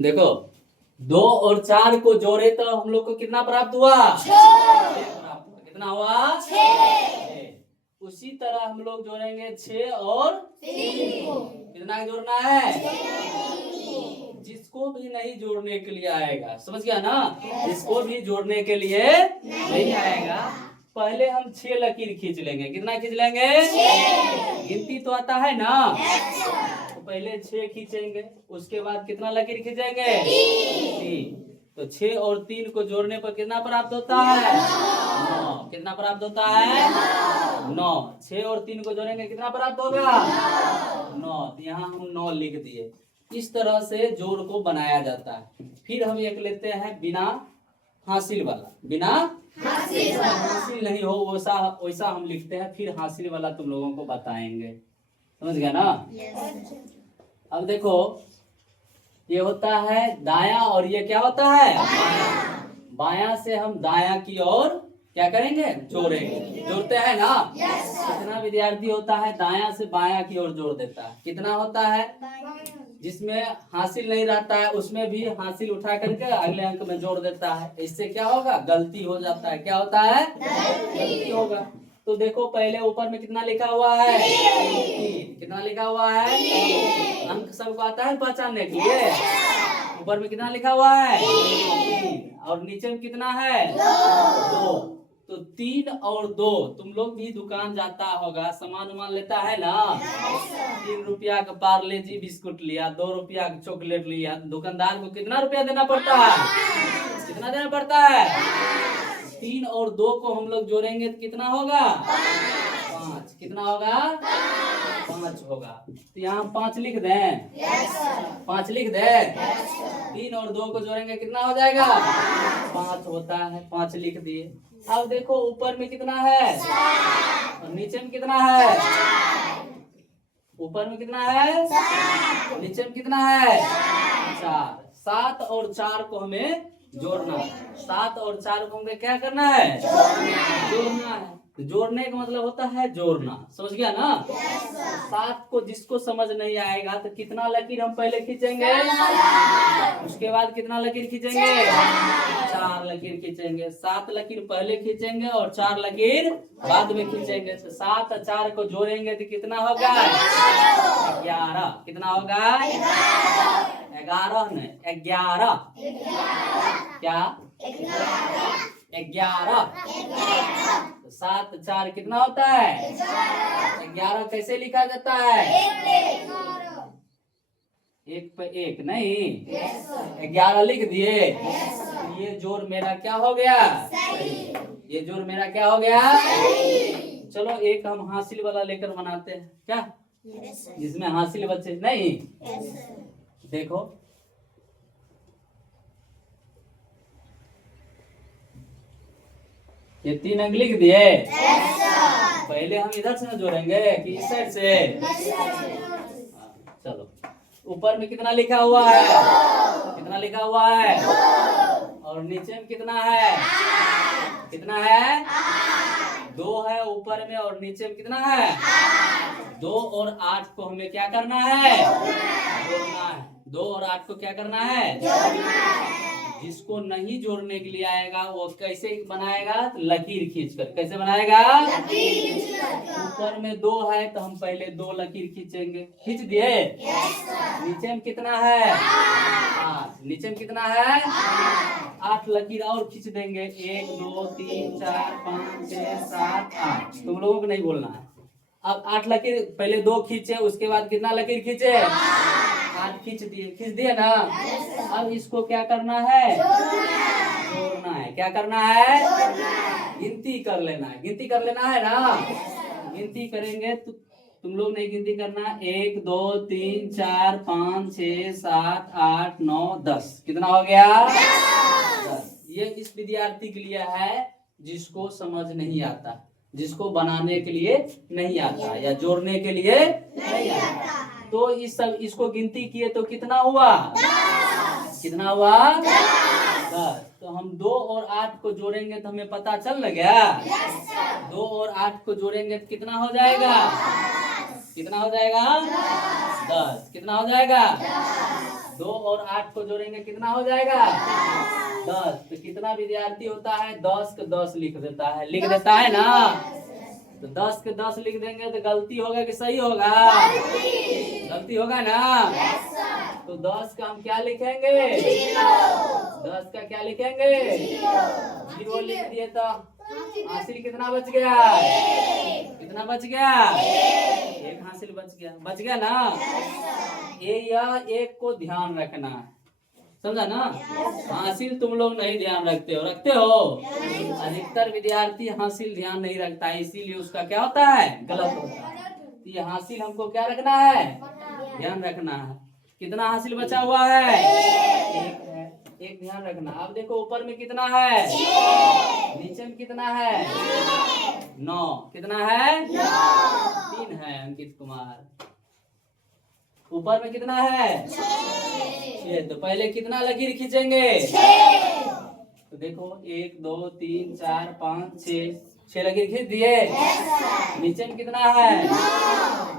देखो 2 और 4 को जोड़े तो हम लोग को कितना प्राप्त हुआ? 6 प्राप्त हुआ। कितना हुआ? 6। उसी तरह हम लोग जोड़ेंगे 6 और 3 को। कितना जोड़ना है? जिसको भी नहीं जोड़ने के लिए आएगा, समझ गया ना? जिसको भी जोड़ने के लिए नहीं आएगा, पहले हम 6 लकीर खींच लेंगे। कितना खींच लेंगे? गिनती तो आता है ना? तो पहले 6 खींचेंगे, उसके बाद कितना लकीर खींचेंगे? 3। तो 6 और 3 को जोड़ने पर कितना प्राप्त होता है? 9। कितना प्राप्त होता है? 9। 6 और 3 को जोड़ेंगे कितना प्राप्त होगा? 9। तो यहाँ हम 9 लिख दिए। इस तरह से जोड़ को बनाया जाता है। फिर हम एक लेते हैं बिना हासिल वाला। बिना हासिल नहीं हो वैसा वैसा हम लिखते हैं। फिर हासिल वाला तुम लोगों को बताएंगे, समझ गया ना? अब देखो, ये होता है दाया और ये क्या होता है? बाया से हम दाया की ओर क्या करेंगे? जोड़ेंगे। जोड़ते हैं ना? कितना विद्यार्थी होता है दाया से बाया की ओर जोड़ देता है? कितना होता है? जिसमें हासिल नहीं रहता है उसमें भी हासिल उठा करके अगले अंक में जोड़ देता है। इससे क्या होगा? गलती हो जाता है। क्या होता है? गलती होगा। तो देखो पहले ऊपर में कितना लिखा हुआ है? 3। कितना लिखा हुआ है? अंक सबको आता है पहचानने के लिए? ऊपर में कितना लिखा हुआ है? 3। और नीचे में कितना है? 2। तो 3 और 2, तुम लोग भी दुकान जाता होगा, सामान उमान लेता है ना? 3 रुपया का पार्ले जी बिस्कुट लिया, 2 रुपया का चॉकलेट लिया, दुकानदार को कितना रुपया देना पड़ता है? कितना देना पड़ता है? 3 और 2 को हम लोग जोड़ेंगे तो कितना होगा? 5। कितना होगा? 5 होगा। तो यहाँ 5 लिख दें? 5 लिख दें? 3 और 2 को जोड़ेंगे कितना हो जाएगा? 5 होता है। 5 लिख दिए। अब देखो ऊपर में कितना है और नीचे में कितना है? ऊपर में कितना है? नीचे में कितना है? 4। 7 और 4 को हमें जोड़ना है। 7 और 4 को हमें क्या करना है? जोड़ना है। तो जोड़ने का मतलब होता है जोड़ना, समझ गया ना? 7 को जिसको समझ नहीं आएगा तो कितना लकीर हम पहले खींचेंगे? उसके बाद कितना लकीर खींचेंगे? 4 लकीर खींचेंगे। 7 लकीर पहले खींचेंगे और 4 लकीर बाद में खींचेंगे। तो 7 और 4 को जोड़ेंगे तो कितना होगा? 11। कितना होगा? 11 नहीं, 11। क्या? 11। 7 4 कितना होता है? 11 कैसे लिखा जाता है? 1 पे 1 नहीं, 11 लिख दिए। ये जोड़ मेरा क्या हो गया? ये जोड़ मेरा क्या हो गया? चलो एक हम हासिल वाला लेकर बनाते हैं क्या? जिसमें हासिल बच्चे नहीं। देखो ये 3 अंक लिख दिए। पहले हम इधर से ना जोड़ेंगे कि इस साइड से? चलो ऊपर में कितना लिखा हुआ है? कितना लिखा हुआ है? और नीचे में कितना है? कितना है? 2 है ऊपर में और नीचे में कितना है? 2 और 8 को हमें क्या करना है? जोड़ना है। 2 और 8 को क्या करना है? जिसको नहीं जोड़ने के लिए आएगा वो कैसे बनाएगा? लकीर खींचकर। कैसे बनाएगा? ऊपर में 2 है तो हम पहले 2 लकीर खींचेंगे। खींच दिए। नीचे में कितना है? 8। नीचे में कितना है? 8 लकीर और खींच देंगे। 1 2 3 4 5 6 7 8। तुम लोगों को नहीं बोलना है। अब 8 लकीर पहले 2 खींचे, उसके बाद कितना लकीर खींचे? 8 खींच दिए ना? अब इसको क्या करना है? जोड़ना है। क्या करना है? गिनती कर लेना है। गिनती कर लेना है ना? गिनती करेंगे तो तुम लोग नहीं गिनती करना। 1 2 3 4 5 6 7 8 9 10। कितना हो गया? 10। ये इस विद्यार्थी के लिए है जिसको समझ नहीं आता, जिसको बनाने के लिए नहीं आता या जोड़ने के लिए नहीं आता। तो इस सब इसको गिनती किए तो कितना हुआ? 10। कितना हुआ? 10। तो हम 2 और 8 को जोड़ेंगे तो हमें पता चल गया। 2 और 8 को जोड़ेंगे तो कितना हो जाएगा? कितना हो जाएगा? 10। कितना हो जाएगा? 2 और 8 को जोड़ेंगे कितना हो जाएगा 10। तो कितना विद्यार्थी होता है 10 के 10 लिख देता है ना। तो 10 के 10 लिख देंगे तो गलती होगा कि सही होगा? गलती होगा ना। तो 10 का हम क्या लिखेंगे 10 का क्या लिखेंगे 0 लिख दिए तो हासिल कितना बच गया कितना बच गया 1 हासिल बच गया ना। ये या 1 को ध्यान रखना है, समझा ना। हासिल तुम लोग नहीं ध्यान रखते हो अधिकतर विद्यार्थी हासिल ध्यान नहीं रखता है, इसीलिए उसका क्या होता है गलत होता है। तो ये हासिल हमको क्या रखना है ध्यान रखना है। कितना हासिल बचा हुआ है 1 है, 1 ध्यान रखना। अब देखो ऊपर में कितना है नीचे में कितना है 9, कितना है 3 है। अंकित कुमार ऊपर में कितना है 6। तो पहले कितना लकीर खींचेंगे तो देखो 1 2 3 4 5 6 लकीर खींच दिए। नीचे में कितना है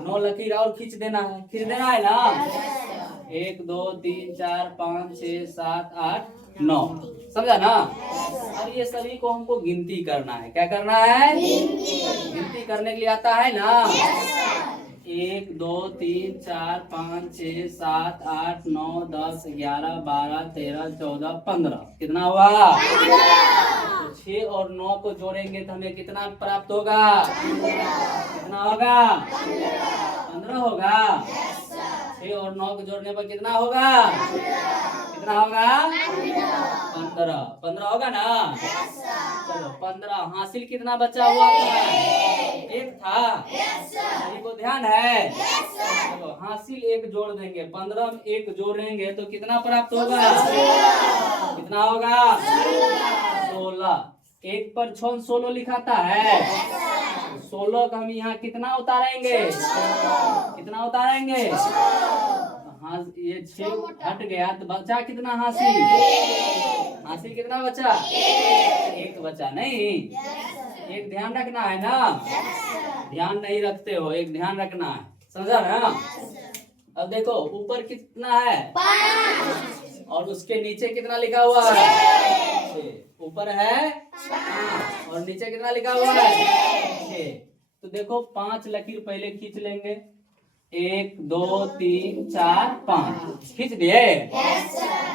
9 लकीर और खींच देना है ना। 1 2 3 4 5 6 7 8 9, समझा ना। अब ये सभी को हमको गिनती करना है। क्या करना है गिनती करने के लिए आता है ना। 1 2 3 4 5 6 7 8 9 10 11 12 13 14 15 कितना हुआ 6 और 9 को जोड़ेंगे तो हमें कितना प्राप्त होगा कितना होगा 15 होगा। 6 और 9 को जोड़ने पर कितना होगा 15 होगा ना। चलो 15 हासिल कितना बचा हुआ था 1 था। सभी को ध्यान है। चलो हासिल 1 जोड़ देंगे 15 में 1 जोड़ेंगे तो कितना प्राप्त होगा कितना होगा 16। 1 पर 6 16 लिखाता है। 16 का हम यहाँ कितना उतारेंगे हाँ ये 6 हट गया तो बचा कितना हासिल कितना बचा 1 बचा नहीं। 1 ध्यान रखना है ना। ध्यान नहीं रखते हो 1 ध्यान रखना है, समझा ना। अब देखो ऊपर कितना है 5 और उसके नीचे कितना लिखा हुआ है 6। ऊपर है 5 और नीचे कितना लिखा हुआ है 6। तो देखो 5 लकीर पहले खींच लेंगे 1 2 3 4 5 खींच दिए।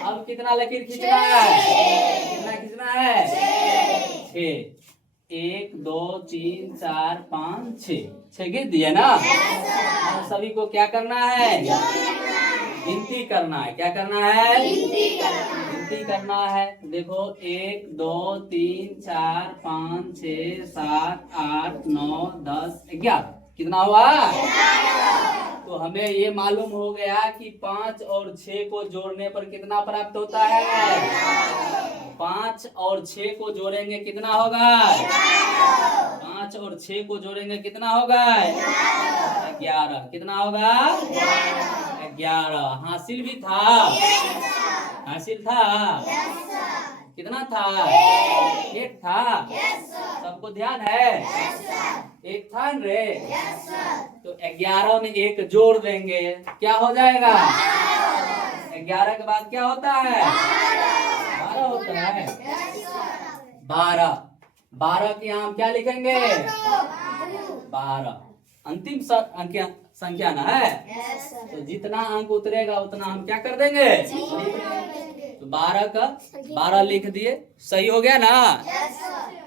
अब कितना लकीर खींचना है 6। 1 2 3 4 5 6 खींच दिए ना। अब सभी को क्या करना है गिनती करना है। क्या करना है गिनती करना है। देखो 1 2 3 4 5 6 7 8 9 10 11 कितना हुआ। तो हमें ये मालूम हो गया कि 5 और 6 को जोड़ने पर कितना प्राप्त होता है। 5 और 6 को जोड़ेंगे कितना होगा 5 और 6 को जोड़ेंगे कितना होगा 11। कितना होगा 11। हासिल भी था कितना था 1 था। सबको ध्यान है 1 था रे। तो 11 में 1 जोड़ देंगे क्या हो जाएगा 11 के बाद क्या होता है 12 होता है। 12 की हम क्या लिखेंगे 12 अंतिम संख्या ना है। तो जितना अंक उतरेगा उतना हम क्या कर देंगे तो 12 का 12 लिख दिए। सही हो गया ना।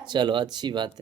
चलो अच्छी बात है।